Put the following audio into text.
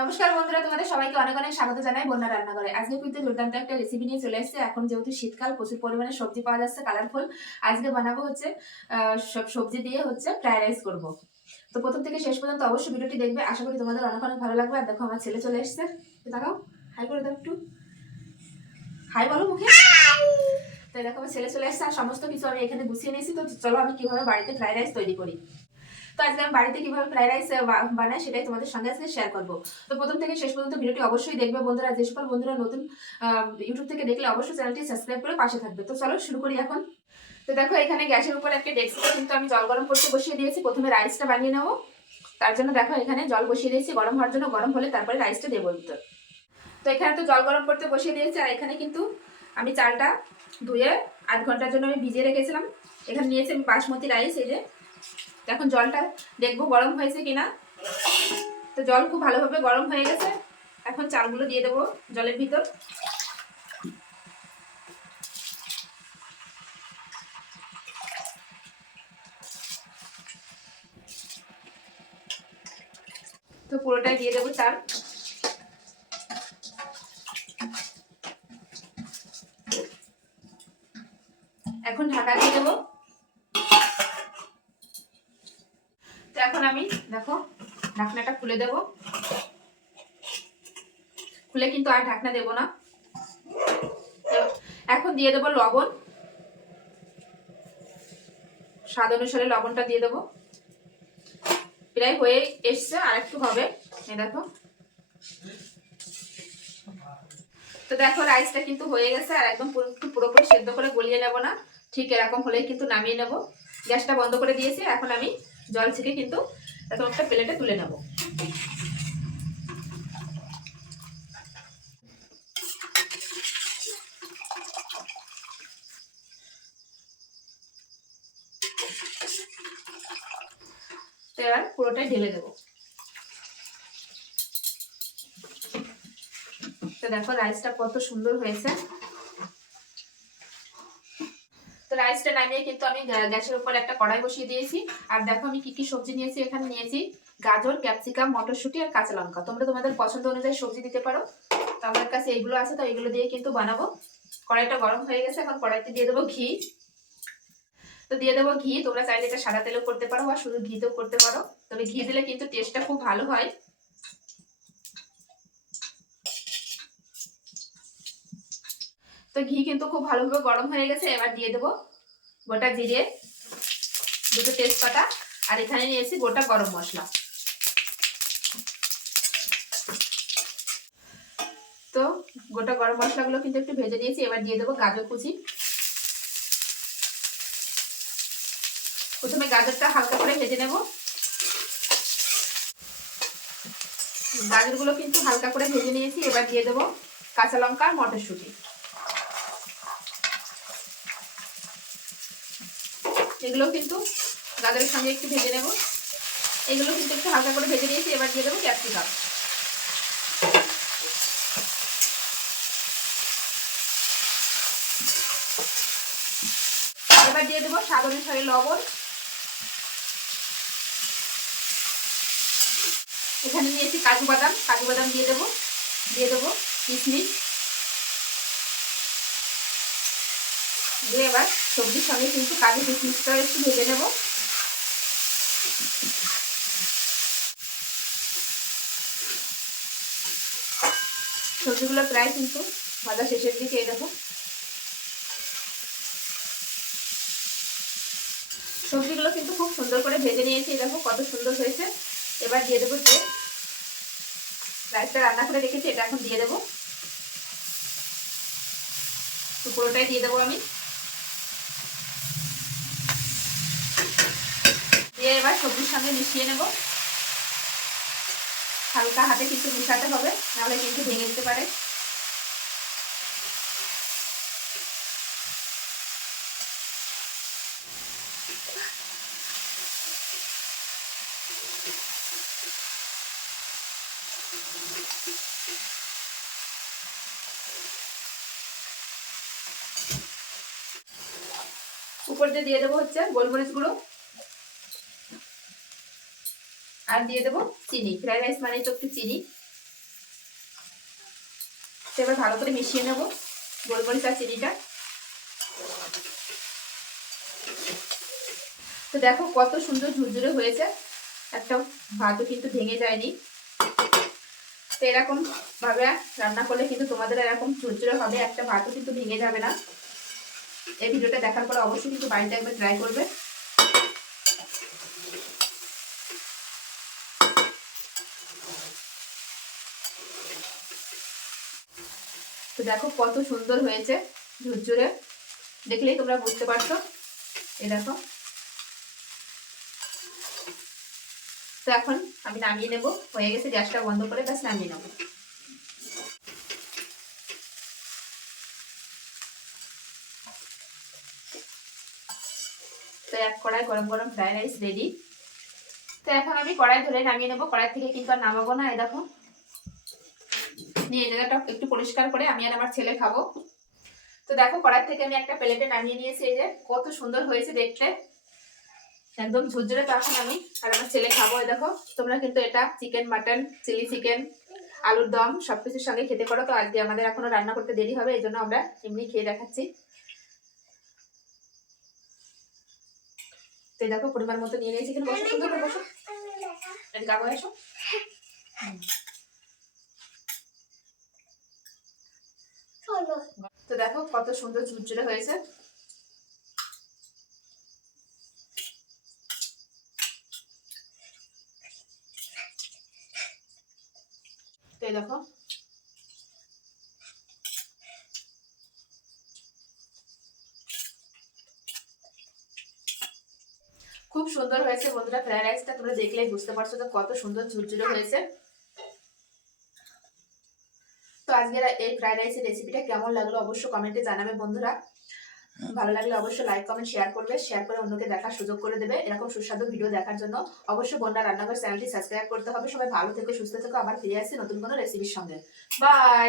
নমস্কার বন্ধুরা, তোমাদের সবাইকে অনেক অনেক স্বাগত জানাই বন্যা রান্নাঘরে। আজকে কিন্তু দুর্দান্ত একটা রেসিপি নিয়ে চলে এসেছে। এখন যেহেতু শীতকাল, প্রচুর পরিমাণে সবজি পাওয়া যাচ্ছে কালারফুল আজকে বানাবো হচ্ছে সব সবজি দিয়ে হচ্ছে ফ্রাইড রাইস করব। তো প্রথম থেকে শেষ পর্যন্ত অবশ্যই ভিডিওটি দেখবে। আশা করি তোমাদের অনেক অনেক ভালো লাগবে। আর দেখো, আমার ছেলে চলে এসেছে। দেখাও হাই করে দাও একটু। হাই বলো মুখে। তো দেখো, আমার ছেলে চলে এসেছে। আর সমস্ত কিছু আমি এখানে গুছিয়ে নিয়েছি। তো চলো, আমি কীভাবে বাড়িতে ফ্রাইড রাইস তৈরি করি। তো আজকে আমি বাড়িতে কীভাবে ফ্রাইড রাইস বানাই সেটাই তোমাদের সঙ্গে আজকে শেয়ার করব। তো প্রথম থেকে শেষ পর্যন্ত ভিডিওটি অবশ্যই দেখবে বন্ধুরা। যে সকল বন্ধুরা নতুন ইউটিউব থেকে দেখলে অবশ্যই চ্যানেলটি সাবস্ক্রাইব করে পাশে থাকবে। তো চলো শুরু করি এখন। তো দেখো, এখানে গ্যাসের উপর একটা ডেক্সিতে কিন্তু আমি জল গরম করতে বসিয়ে দিয়েছি। প্রথমে রাইসটা বানিয়ে নেব। তার জন্য দেখো, এখানে জল বসিয়ে দিয়েছি। গরম হওয়ার জন্য গরম হলে তারপরে রাইসটা দেবো ভিতর তো এখানে তো জল গরম করতে বসিয়ে দিয়েছি। আর এখানে কিন্তু আমি চালটা ধুয়ে আধ ঘণ্টার জন্য আমি ভিজিয়ে রেখেছিলাম। এখানে নিয়েছি আমি বাসমতি রাইস এই যে এখন জলটা দেখব গরম হয়েছে কিনা। তো জল খুব ভালোভাবে গরম হয়ে গেছে। এখন চালগুলো দিয়ে দেবো জলের ভিতর। তো পুরোটাই দিয়ে দেবো চাল। এখন ঢাকা দিয়ে দেবো তো এখন আমি, দেখো, ঢাকনাটা খুলে দেব। খুলে কিন্তু আর ঢাকনা দেব না। এখন দিয়ে দেবো লবণ। স্বাদ অনুসারে লবণটা দিয়ে দেবো। প্রায় হয়ে এসছে আর একটু হবে। এই দেখো। তো দেখো রাইসটা কিন্তু হয়ে গেছে, আর একদম পুরোপুরি সেদ্ধ করে গলিয়ে নেব না। ঠিক এরকম হলেই কিন্তু নামিয়ে নেব। গ্যাসটা বন্ধ করে দিয়েছি, এখন আমি জল ছেঁকে কিন্তু এখন একটা প্লেটে তুলে নেব। এবার পুরোটাই ঢেলে দেবো। তো দেখো রাইসটা কত সুন্দর হয়েছে তো রাইসটা নামিয়ে কিন্তু আমি গ্যাসের উপর একটা কড়াই বসিয়ে দিয়েছি। আর দেখো আমি কি কি সবজি নিয়েছি, এখানে নিয়েছি গাজর, ক্যাপসিকাম, মটরশুঁটি আর কাঁচা লঙ্কা। তোমরা তোমাদের পছন্দ অনুযায়ী সবজি দিতে পারো। তো আমার কাছে এইগুলো আছে, তো এগুলো দিয়ে কিন্তু বানাবো। কড়াইটা গরম হয়ে গেছে, এখন কড়াইতে দিয়ে দেবো ঘি। তো দিয়ে দেবো ঘি। তোমরা চাইলে এটা সাদা তেলেও করতে পারো বা শুধু ঘিতেও করতে পারো। তবে ঘি দিলে কিন্তু টেস্টটা খুব ভালো হয়। তো ঘি কিন্তু খুব ভালোভাবে গরম হয়ে গেছে, এবার দিয়ে দেবো গোটা জিরে, দুটো তেজপাতা, আর এখানে নিয়েছি গোটা গরম মশলা। তো গোটা গরম মশলাগুলো কিন্তু একটু ভেজে নিয়েছি, এবার দিয়ে দেবো গাজর কুচি। প্রথমে গাজরটা হালকা করে ভেজে নেব। গাজরগুলো কিন্তু হালকা করে ভেজে নিয়েছি, এবার দিয়ে দেবো কাঁচা লঙ্কা মটরশুঁটি। এগুলো কিন্তু গাজরের সঙ্গে একটু ভেজে নেব। এগুলো কিন্তু একটু হালকা করে ভেজে নিয়েছি, এবার দিয়ে দেবো ক্যাপসিকাম এবার দিয়ে দেবো স্বাদ অনুসারে লবণ। এখানে নিয়েছি কাজু বাদাম। কাজু বাদাম দিয়ে দেবো দিয়ে দেবো কিশমিশ। দিয়ে এবার সবজির সঙ্গে কিন্তু কাজু কিশমিশটা একটু ভেজে নেব। সবজিগুলো প্রায় কিন্তু ভাজা শেষের দিকে দেখো সবজিগুলো কিন্তু খুব সুন্দর করে ভেজে নিয়েছি দেখো কত সুন্দর হয়েছে। এবার দিয়ে দেবো যে রাইসটা রান্না করে রেখেছি, এটা এখন দিয়ে দেবো। পুরোটাই দিয়ে দেবো আমি। দিয়ে এবার সবজির সঙ্গে মিশিয়ে নেব। হালকা হাতে কিছু মিশাতে হবে, নাহলে কিন্তু ভেঙে যেতে পারে। উপর দিয়ে দিয়ে দেবো হচ্ছে গোলমরিচ গুঁড়ো আর দিয়ে দেবো চিনি। ফ্রাইড রাইস মানে তো একটু চিনি। এবার ভালো করে মিশিয়ে নেব গোলমরিচ চিনিটা। তো দেখো কত সুন্দর ঝুরঝুরে হয়েছে। একটা ভাতও কিন্তু ভেঙে যায়নি। তো এরকম ভাবে রান্না করলে কিন্তু তোমাদের এরকম ঝুরঝুরে হবে। একটা ভাতও কিন্তু ভেঙে যাবে না। এই ভিডিওটা দেখার পর অবশ্যই কিন্তু বাড়িতে একবার ট্রাই করবে। দেখো কত সুন্দর হয়েছে ঝুরঝুরে। দেখলেই তোমরা বুঝতে পারছ। এ দেখো। তো এখন আমি নামিয়ে নেব। হয়ে গেছে, গ্যাসটা বন্ধ করে ব্যাস নামিয়ে নেব। তো এক কড়াই গরম গরম ফ্রাইড রাইস রেডি। তো এখন আমি কড়াই ধরে নামিয়ে নেব। কড়াই থেকে কিন্তু আর নামাবো না এই দেখো। নিয়ে এই জায়গাটা একটু পরিষ্কার করে আমি আর আমার ছেলে খাব। তো দেখো, কড়াই থেকে আমি একটা প্লেটে নামিয়ে নিয়েছি এই যে, কত সুন্দর হয়েছে দেখতে। একদম ঝুরঝুরে তো আমি আর আমার ছেলে খাব দেখো। তোমরা কিন্তু এটা চিকেন, মাটন, চিলি চিকেন, আলুর দম সবকিছুর সঙ্গে খেতে পারো। তো আজকে আমাদের এখনও রান্না করতে দেরি হবে, এই জন্য আমরা এমনি খেয়ে দেখাচ্ছি। তো দেখো, পরিমাণ মতো নিয়ে নিয়েছি। কিন্তু সুন্দর করে বসো। এদিকে এসো। তো দেখো কত সুন্দর হয়েছে। দেখো। খুব সুন্দর হয়েছে বন্ধুরা ফ্রাইড রাইসটা তোমরা দেখলে বুঝতে পারছ তো কত সুন্দর ঝুরঝুরে হয়েছে তো আজকের এই ফ্রাইড রাইসের রেসিপিটা কেমন লাগল অবশ্যই কমেন্টে জানাবে বন্ধুরা। ভালো লাগলে অবশ্যই লাইক কমেন্ট শেয়ার করবে। শেয়ার করে অন্যকে দেখার সুযোগ করে দেবে। এরকম সুস্বাদু ভিডিও দেখার জন্য অবশ্যই বন্যা রান্নাঘর চ্যানেলটি সাবস্ক্রাইব করতে হবে। সবাই ভালো থেকে, সুস্থ থেকে। আবার ফিরে আসছি নতুন কোনো রেসিপির সঙ্গে। বাই